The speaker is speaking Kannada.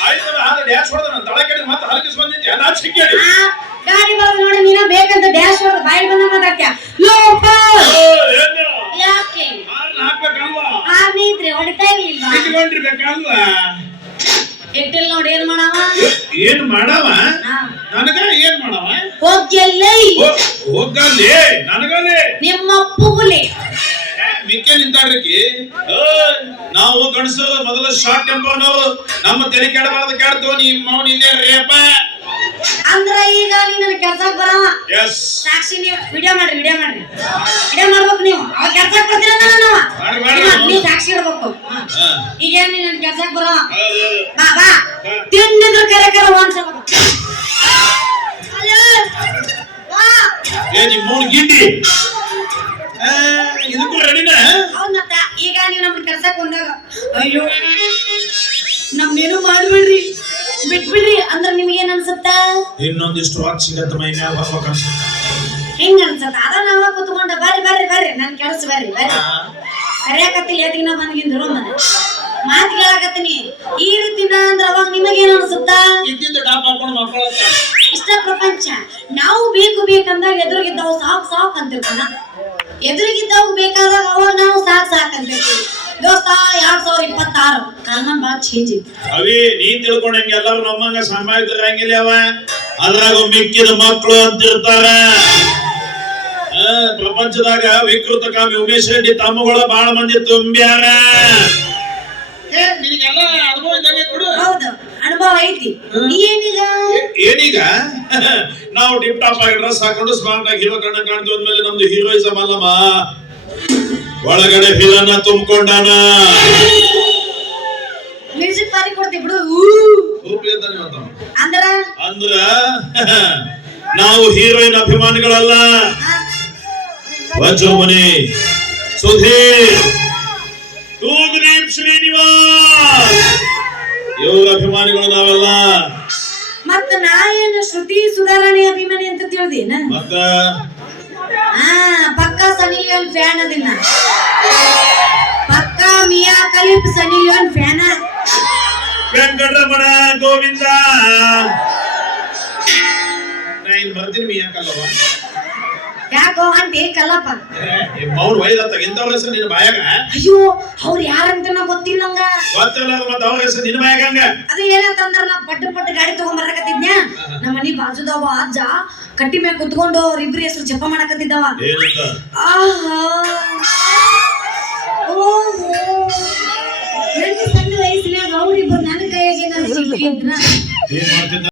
ಆಯ್ತಲ್ಲ ಹಾಲು ಡ್ಯಾಶ್ ಹೊಡೆದ ನಾನು ತಳ ಕೆಡಿ ಮತ್ತೆ ಹಲಕಿಸ್ ಬಂದಿದ್ದೆ ನಾ ಚಿಕ್ಕೇಳಿ ಗಾಡಿ ಬರೋದು ನೋಡಿ ನೀನು ಬೇಕಂತ ಡ್ಯಾಶ್ ಹೊಡೆದು ಬಾಯಿ ಬಂದ ಮಾತಾಡ್ತೀಯ ಯಾಕೆ ಹಾಕ್ಬೇಕಲ್ವಾ ನೀತ್ರಿ ಹೊಡಿತಾ ಇರ್ಲಿಲ್ಲ ಇಟ್ಕೊಂಡಿರ್ಬೇಕಲ್ವಾ ಇಟ್ಟಿಲ್ ನೋಡಿ ಏನ್ ಮಾಡವ ಏನ್ ಮಾಡವ ನನಗ ಏನ್ ಮಾಡವ ಹೋಗ್ಯಲ್ಲೇ ಹೋಗಲ್ಲಿ ನನಗಲ್ಲಿ ನಿಮ್ಮ ಪುಗುಲಿ ಮಿಕ್ಕೆ ನಿಂತಾಡ್ರಿಕಿ ನಾವು ಗಣಸರು ಮೊದಲು ಶಾರ್ಟ್ ಟೆಂಪರ್ ನಾವು ನಮ್ಮ ತಲೆ ಕೆಡಬಾರದು ಕೆಡ್ತು ನಿಮ್ಮ ಮೌನ ಇಲ್ಲೇ ರೇಪ ಅಂದ್ರ ಈಗ ನೀ ನನ್ನ ಕೆಲ್ಸಕ್ಕೆ ಬರವ ಎಸ್ ಸಾಕ್ಷಿ ನೀವು ವಿಡಿಯೋ ಮಾಡ್ಬೇಕು ನೀವು ಅವಾಗ ಕೆಲ್ಸಕ್ಕೆ ಬರ್ತೀರ ನೀವು ಸಾಕ್ಷಿ ಇರ್ಬೇಕು ಈಗ ನೀ ನನ್ನ ಕೆಲ್ಸಕ್ಕೆ ಬರವ ಬಾ ಬಾ ತಿಂಡಿದ್ರು ಕರೆ ಒಂದ್ಸಲ ಏ ನಿಮ್ಮ ಮೌನ ಗಿಂಡಿ ಇದಕ್ಕೂ ರೆಡಿನ ಹೌದ್ ಮತ್ತ ಈಗ ನೀವು ನಮ್ಗೆ ಕೆಲ್ಸಕ್ಕೆ ಬಂದಾಗ ಅಯ್ಯೋ ನಮ್ನೇನು ಮಾಡ್ಬೇಡ್ರಿ ಬಿಟ್ಬಿಡ್ರಿ ಅಂದ್ರ ನಿಮ್ಗೇನ್ ಅನ್ಸುತ್ತ ಇನ್ನೊಂದಿಷ್ಟು ವಾಕ್ ಸಿಗತ್ತ ಮೈ ಮ್ಯಾಲ ಬರ್ಬೇಕು ಅನ್ಸುತ್ತ ಹೆಂಗ ಅನ್ಸತ್ತ ಅದ ನಾವ ಕೂತ್ಕೊಂಡ ಬರ್ರಿ ನನ್ ಕೆಲಸ ಬರ್ರಿ ಕರಿಯಾಕತ್ತಿಲ್ಲ ಎದಗಿನ ಬಂದ್ಗಿಂದ್ರು ಮಾತು ಕೇಳಾಕತ್ತೀನಿ ಈ ರೀತಿನ ಅಂದ್ರ ಅವಾಗ ನಿಮಗೇನ್ ಅನ್ಸುತ್ತ ಇದ್ದಿದ್ದು ಡಾಪ್ ಹಾಕೊಂಡು ಮಕ್ಕಳತ್ತ ಇಷ್ಟ ಪ್ರಪಂಚ ನಾವು ಬೇಕಂದಾಗ ಎದುರಿಗಿದ್ದಾವ್ ಸಾಕ್ ಅಂತಿರ್ತಾನ ಎದುರಿಗಿದ್ದಾವ್ ಬೇಕಾದಾಗ ಅವಾಗ ನಾವು ಸಾಕ್ ಅಂತಿರ್ತೀವಿ ದೋಸ್ತ 2026 ಕಾಲ್ಮನ್ ಬಾಳ ಚೇಂಜ್ ಐತಿ ಅವಿ ನೀ ತಿಳ್ಕೊಂಡಂಗೆ ಎಲ್ಲರೂ ನಮ್ಮಂಗ ಸಾಮಾಜಿಕರಂಗಿಲ್ಲ ಅವ ಅದ್ರಾಗ ಮಿಕ್ಕಿದ ಮಕ್ಕಳು ಅಂತಿರ್ತಾರ ಪ್ರಪಂಚದಾಗ ವಿಕೃತ ಕಾಮಿ ಉಮೇಶ್ ರೆಡ್ಡಿ ತಮ್ಮಗಳ ಬಾಳ ಮಂದಿ ತುಂಬ್ಯಾರ ನಿನಗೆಲ್ಲ ಅನುಭವ ಇದ್ದಂಗೆ ಕೊಡು ಹೌದು ಅನುಭವ ಐತಿ ಏನೀಗ ನಾವು ಟಿಪ್ ಟಾಪ್ ಆಗಿ ಡ್ರೆಸ್ ಹಾಕೊಂಡು ಸ್ಮಾರ್ಟ್ ಆಗಿ ಹೀರೋ ಕಣ್ಣ ಕಾಣ್ತೀವಿ ಅಂದ್ಮೇಲೆ ನಮ್ದು ಹೀರೋಯಿಸಮ್ ಅಲ್ಲಮ್ಮ ಒಳಗಡೆ ಫಿಲನ್ನ ತುಂಬಿಕೊಂಡಾನ ಮ್ಯೂಸಿಕ್ ಬಾರಿ ಕೊಡ್ತೀವಿ ಬಿಡು ಅಂದ್ರ ನಾವು ಹೀರೋಯಿನ್ ಅಭಿಮಾನಿಗಳಲ್ಲ ವಜ್ರಮುನಿ ಸುಧೀರ್ ತೂಗುದೀಪ್ ಶ್ರೀನಿವಾಸ್ ಇವ್ರ ಅಭಿಮಾನಿಗಳು ನಾವೆಲ್ಲ ಮತ್ತ ನಾ ಏನು ಶ್ರುತಿ ಸುಧಾರಣೆ ಅಭಿಮಾನಿ ಅಂತ ತಿಳಿದೇನ ಮತ್ತ ಪಕ್ಕಾ ಸನಿ ಲಿಯೋನ್ ಫ್ಯಾನ್ ಅದಿನ ಪಕ್ಕಾ ಮಿಯಾ ಖಲೀಫ್ ಸನಿ ಲಿಯೋನ್ ಫ್ಯಾನ್ ವೆಂಕಟರಮಣ ಗೋವಿಂದ ನಾನು ಬರ್ತೀನಿ ಮಿಯಾ ಕಲ್ಲವ ಯಾಕೋ ಅಂತೆ ಕಲ್ಲಪ್ಪ ಅವ್ರ ವಯಸ್ಸು ಇಂಥವ್ರ ಹೆಸರು ನಿನ್ನ ಬಾಯಾಗ ಅಯ್ಯೋ ಅವ್ರು ಯಾರಂತ ನಾ ಗೊತ್ತಿಲ್ಲ ನಂಗ ಗೊತ್ತಿಲ್ಲ ಮತ್ತೆ ಅವ್ರ ಹೆಸರು ನಿನ್ನ ಬಾಯಾಗ ಹಂಗ ಅದು ಏನಂತಂದ್ರ ನಾ ಪಟ್ಟು ಗಾಡಿ ತಗೊಂಡ್ ಬರಕತ್ತಿದ್ನ್ಯಾ ನಮ್ಮ ಮನಿ ಬಾಜುದವ ಅಜ್ಜ ಕಟ್ಟಿ ಮೇಲೆ ಕುತ್ಕೊಂಡು ಅವ್ರಿಬ್ರು ಹೆಸರು ಜಪ ಮಾಡಕತ್ತಿದ್ದವ ಆಹಾ ಓಹೋ ನನ್ನ ಸಣ್ಣ ವಯಸ್ಸಿನಾಗ ಅವ್ರಿಬ್ರು ನನ್ನ ಕೈಯಾಗೆ ನಾನು ಸಿಕ್ಕಿದ್ರ